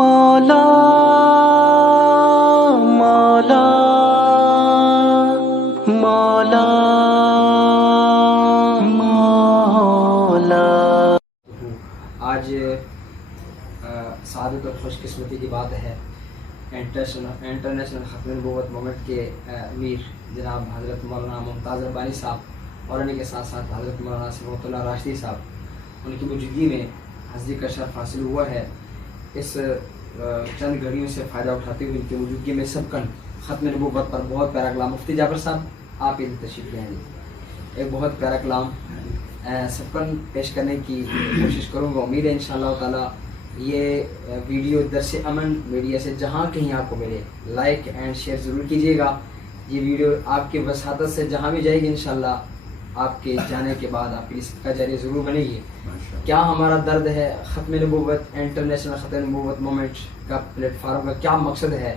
مولا مولا مولا مولا۔ آج سعادت اور خوش قسمتی کی بات ہے، انٹرنیشنل ختم نبوت مومنٹ کے امیر جناب حضرت مولانا ممتاز ربانی صاحب اور انہیں کے ساتھ ساتھ حضرت مولانا صفوت اللہ راشدی صاحب، ان کی موجودگی میں حاضری کا شرف حاصل ہوا ہے۔ اس چند گھڑیوں سے فائدہ اٹھاتے ہوئے ان کی موجودگی میں سب کن ختم نبوت پر بہت پیارا کلام مفتی جابر صاحب آپ ادھر تشریف لے آئیں، ایک بہت پیارا کلام سب کن پیش کرنے کی کوشش کروں گا۔ امید ہے انشاءاللہ تعالی یہ ویڈیو درس امن میڈیا سے جہاں کہیں آپ کو ملے لائک اینڈ شیئر ضرور کیجیے گا۔ یہ ویڈیو آپ کی وساطت سے جہاں بھی جائے گی انشاءاللہ آپ کے جانے کے بعد آپ کے لیے صدقہ جاریہ ضرور بنے گی۔ کیا ہمارا درد ہے ختم نبوت انٹرنیشنل ختم نبوت مومنٹ کا پلیٹ فارم کا کیا مقصد ہے،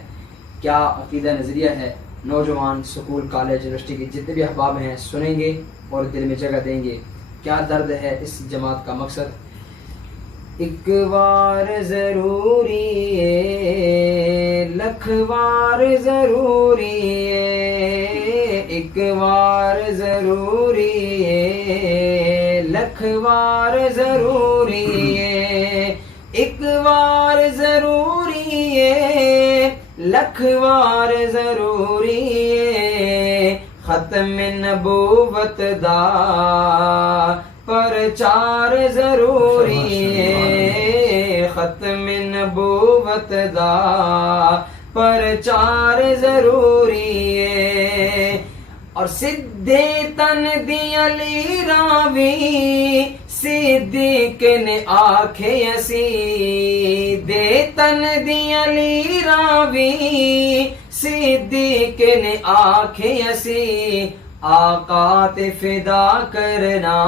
کیا عقیدہ نظریہ ہے، نوجوان اسکول کالج یونیورسٹی کے جتنے بھی احباب ہیں سنیں گے اور دل میں جگہ دیں گے۔ کیا درد ہے اس جماعت کا مقصد؟ ایک بار ضروری ہے لکھ بار ضروری ہے، ایک بار ضروری ہے لکھ بار ضروری ہے، ایک بار ضروری ہے لکھ بار ضروری ہے، ختم نبوت دا پرچار ضروری ہے، ختم نبوت دا پرچار ضروری ہے، اور سدھے تن دی علی راوی صدیق نے آکھے اسی، دے تن دی علی راوی صدیق نے آکھے اسی، آقا تے فدا کرنا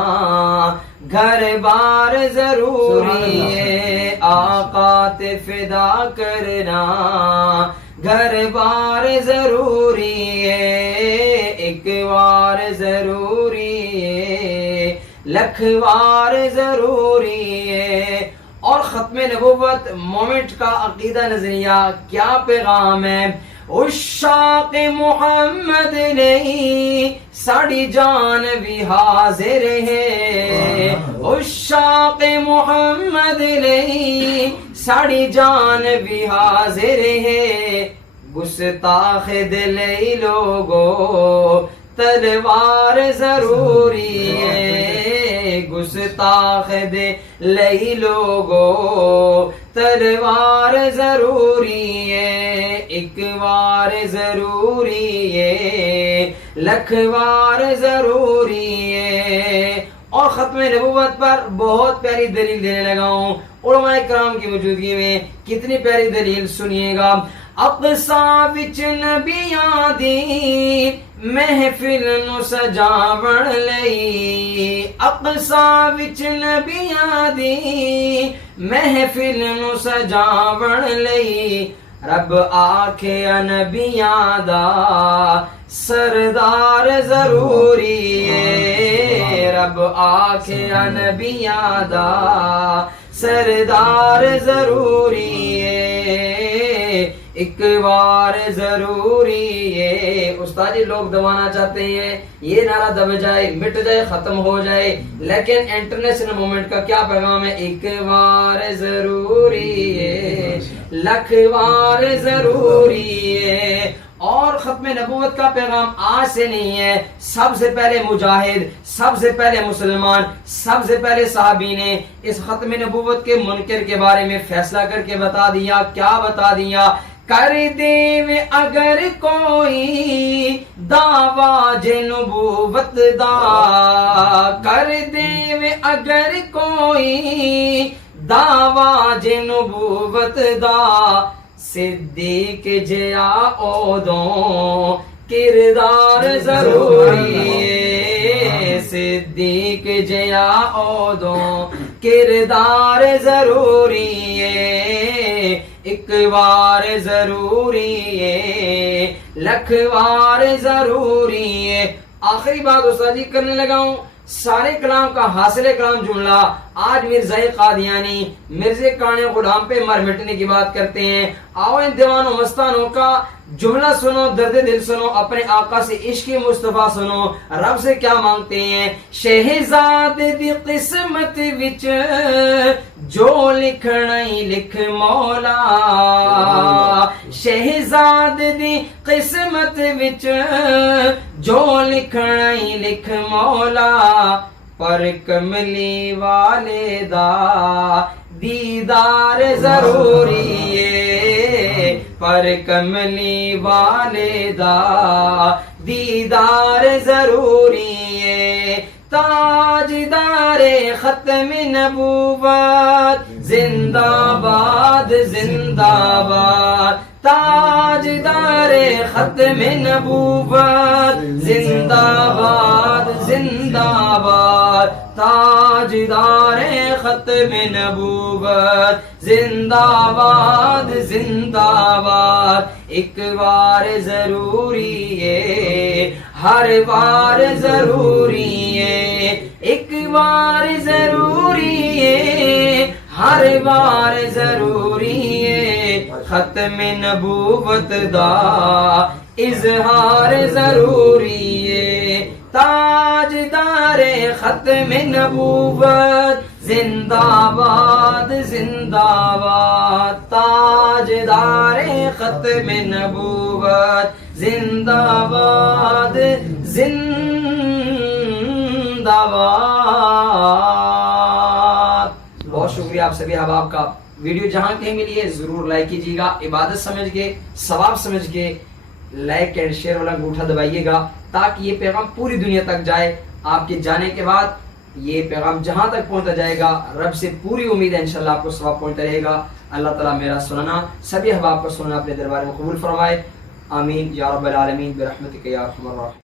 گھر بار ضروری ہے، آقا تے فدا کرنا گھر بار ضروری ہے، ایک بار ضروری ہے لکھ بار ضروری ہے۔ اور ختم نبوت مومنٹ کا عقیدہ نظریہ کیا پیغام ہے؟ عشاق محمد نہیں ساڑی جان بھی حاضر ہے، عشاق محمد نہیں ساڑی جان بھی حاضر ہے، گستاخ دل لوگو تلوار ضروری ہے، گستاخ دل لوگو تلوار ضروری ہے، ایک بار ضروری ہے لکھ بار ضروری ہے۔ اور ختم نبوت پر بہت پیاری دلیل دینے لگا ہوں علماء کرام کی موجودگی میں، کتنی پیاری دلیل سنیے گا۔ اقصا وچ نبیاں دی محفل نو سجاون لئی، اقصا وچ نبیاں دی محفل نو سجاون لئی، رب آکھے نبیاں دا سردار ضروری ہے، رب آکھے نبیاں دا سردار ضروری ہے، ایک بار ضروری ہے۔ استاد جی لوگ دبانا چاہتے ہیں یہ نعرہ دب جائے مٹ جائے ختم ہو جائے، لیکن انٹرنیشنل مومنٹ کا کیا پیغام ہے؟ ایک بار ضروری ہے لکھ بار ضروری ہے۔ اور ختم نبوت کا پیغام آج سے نہیں ہے، سب سے پہلے مجاہد، سب سے پہلے مسلمان، سب سے پہلے صحابی نے اس ختم نبوت کے منکر کے بارے میں فیصلہ کر کے بتا دیا۔ کیا بتا دیا؟ کر دے میں اگر کوئی دعویٰ جے نبوت دا، کر دے میں اگر کوئی دعویٰ جے نبوت دا، صدیق جیا اودوں کردار ضروری ہے، صدیق جیا اودوں کردار ضروری ہے، ایک بار ضروری ہے لکھ بار ضروری ہے۔ آخری بات استاد جی کرنے لگا ہوں، سارے کلام کا حاصل کلام جملہ آج مرزا قادیانی مرزا کان غلام پہ مر مٹنے کی بات کرتے ہیں. آؤ ان دیوانوں مستانوں کا جملہ سنو، درد دل سنو، اپنے آقا سے عشق مصطفیٰ سنو، رب سے کیا مانگتے ہیں. شہزاد دی قسمت وچ جو لکھنا ہی لکھ مولا، شہزاد دی قسمت وچ جو لکھنا ہی لکھ مولا، پر کملی والے دا دیدار ضروری ہے، پر کملی والے دا دیدار ضروری ہے. تاجدار ختم نبوت زندہ باد زندہ باد، تاجدار ختم نبوت زندہ باد زندہ باد، تاجدار ختم نبوت زندہ باد زندہ باد. ایک بار ضروری ہے ہر بار ضروری ہے، ایک بار ضروری ہے ہر بار ضروری ہے. ختم نبوت دا اظہار ضروری ہے. تاجدار ختم نبوت زندہ باد زندہ باد، تاجدار ختم نبوت زندہ باد زندہ باد. بہت شکریہ آپ سبھی احباب کا. ویڈیو جہاں کہیں ملی ہے ضرور لائک کیجیے گا، عبادت سمجھ کے ثواب سمجھ کے لائک اینڈ شیئر والا انگوٹھا دبائیے گا تاکہ یہ پیغام پوری دنیا تک جائے. آپ کے جانے کے بعد یہ پیغام جہاں تک پہنچتا جائے گا رب سے پوری امید ہے انشاءاللہ آپ کو ثواب پہنچتا رہے گا. اللہ تعالیٰ میرا سننا سبھی احباب کا سننا اپنے دربار میں قبول فرمائے. آمین یا رب العالمین برحمتک یا ارحم الراحمین.